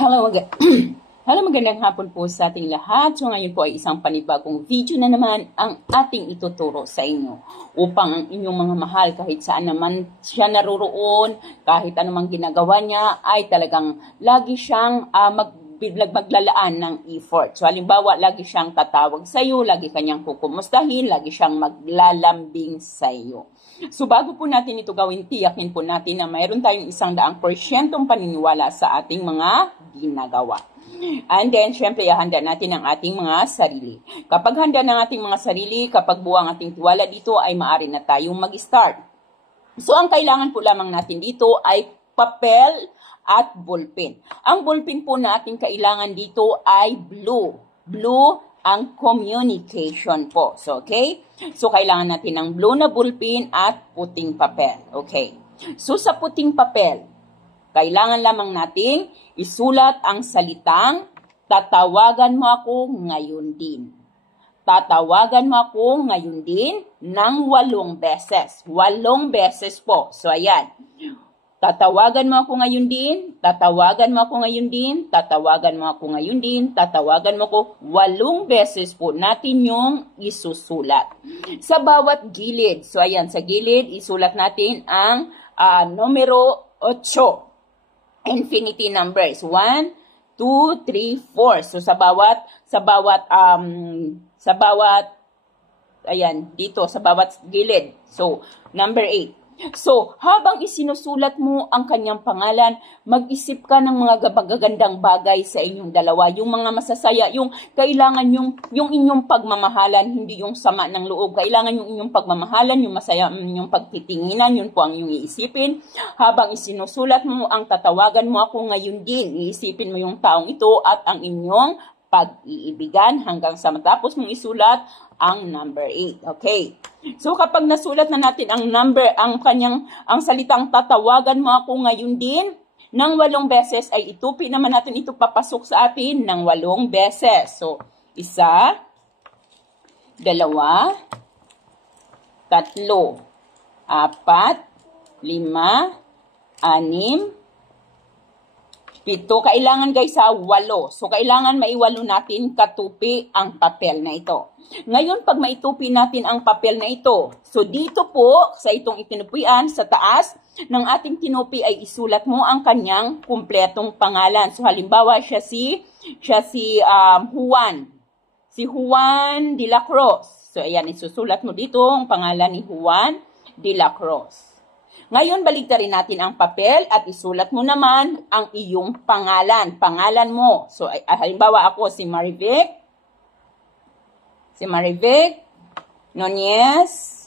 Hello, Hello, magandang hapon po sa ating lahat. So ngayon po ay isang panibagong video na naman ang ating ituturo sa inyo upang ang inyong mga mahal kahit saan naman siya naroroon, kahit anumang ginagawa niya ay talagang lagi siyang maglalaan ng effort. So halimbawa, lagi siyang tatawag sa iyo, lagi kanyang kukumustahin, lagi siyang maglalambing sa iyo. So bago po natin ito gawin, tiyakin po natin na mayroon tayong 100% paniniwala sa ating mga ginagawa. And then, syempre, ihanda natin ang ating mga sarili. Kapag handa ng ating mga sarili, kapag buo ang ating tiwala dito, ay maaari na tayong mag-start. So ang kailangan po lamang natin dito ay papel at ballpen. Ang ballpen po na ating kailangan dito ay blue. Blue ang communication po. So, okay? So, kailangan natin ng blue na ballpen at puting papel. Okay. So, sa puting papel, kailangan lamang nating isulat ang salitang, tatawagan mo ako ngayon din. Tatawagan mo ako ngayon din ng 8 beses. 8 beses po. So, ayan. Tatawagan mo ako ngayon din, tatawagan mo ako ngayon din, tatawagan mo ako ngayon din, tatawagan mo ako 8 beses po natin yung isusulat. Sa bawat gilid, so ayan, sa gilid, isulat natin ang numero 8. Infinity numbers, 1, 2, 3, 4. So sa bawat, ayan, dito, sa bawat gilid. So, number 8. So, habang isinusulat mo ang kanyang pangalan, mag-isip ka ng mga gagandang bagay sa inyong dalawa. Yung mga masasaya, yung kailangan yung inyong pagmamahalan, hindi yung sama ng loob. Kailangan yung inyong pagmamahalan, yung masaya, yung pagtitinginan, yun po ang inyong iisipin. Habang isinusulat mo ang tatawagan mo ako ngayon din, iisipin mo yung taong ito at ang inyong pag-iibigan hanggang sa matapos mong isulat ang number 8. Okay. So kapag nasulat na natin ang salitang tatawagan mo ako ngayon din ng 8 beses, ay itupi naman natin ito papasok sa atin ng 8 beses. So 1, 2, 3, 4, 5, 6, 6, 7. Kailangan guys sa 8. So, kailangan maiwalo natin katupi ang papel na ito. Ngayon, pag maitupi natin ang papel na ito, so dito po, sa itong itinupian, sa taas ng ating tinupi ay isulat mo ang kanyang kumpletong pangalan. So, halimbawa, siya si Juan. Si Juan de la Cruz. So, ayan, isusulat mo dito ang pangalan ni Juan de la Cruz. Ngayon, baligtarin natin ang papel at isulat mo naman ang iyong pangalan. Pangalan mo. So, halimbawa ako si Marivic. Si Marivic Nunez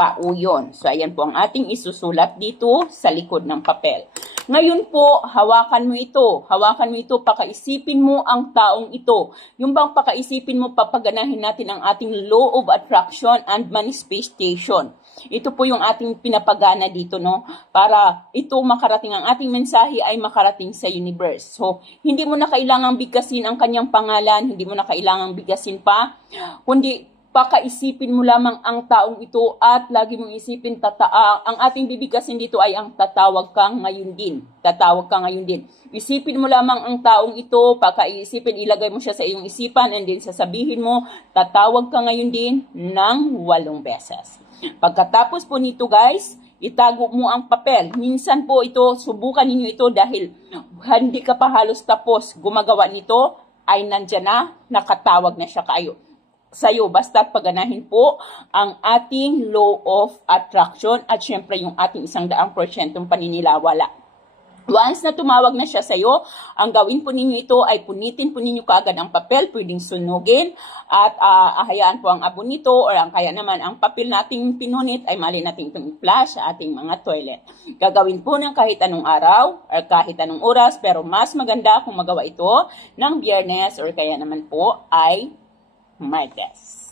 Pauyon. So, ayan po ang ating isusulat dito sa likod ng papel. Ngayon po, hawakan mo ito. Hawakan mo ito, pakaisipin mo ang taong ito. Yung bang pakaisipin mo, papaganahin natin ang ating law of attraction and manifestation. Ito po yung ating pinapagana dito, no? Para ito makarating, ang ating mensahe ay makarating sa universe. So, hindi mo na kailangang bigkasin ang kanyang pangalan, hindi mo na kailangang bigkasin pa, kundi pakaisipin mo lamang ang taong ito at lagi mong isipin, ang ating bibigkasin dito ay ang tatawag ka ngayon din. Tatawag ka ngayon din. Isipin mo lamang ang taong ito, pakaisipin, ilagay mo siya sa iyong isipan, and then sasabihin mo, tatawag ka ngayon din ng 8 beses. Pagkatapos po nito guys, itago mo ang papel. Minsan po ito, subukan ninyo ito dahil hindi ka pa halos tapos gumagawa nito, ay nandyan na, nakatawag na siya sa'yo. Basta't paganahin po ang ating law of attraction at syempre yung ating 100% paninilawala. Once na tumawag na siya sa'yo, ang gawin po ninyo ito ay punitin po ninyo kaagad ang papel, pwedeng sunugin at ahayaan po ang abon nito or ang kaya naman ang papel nating pinunit ay mali nating flash sa ating mga toilet. Gagawin po ng kahit anong araw or kahit anong oras, pero mas maganda kung magawa ito ng Biyernes or kaya naman po ay Martes.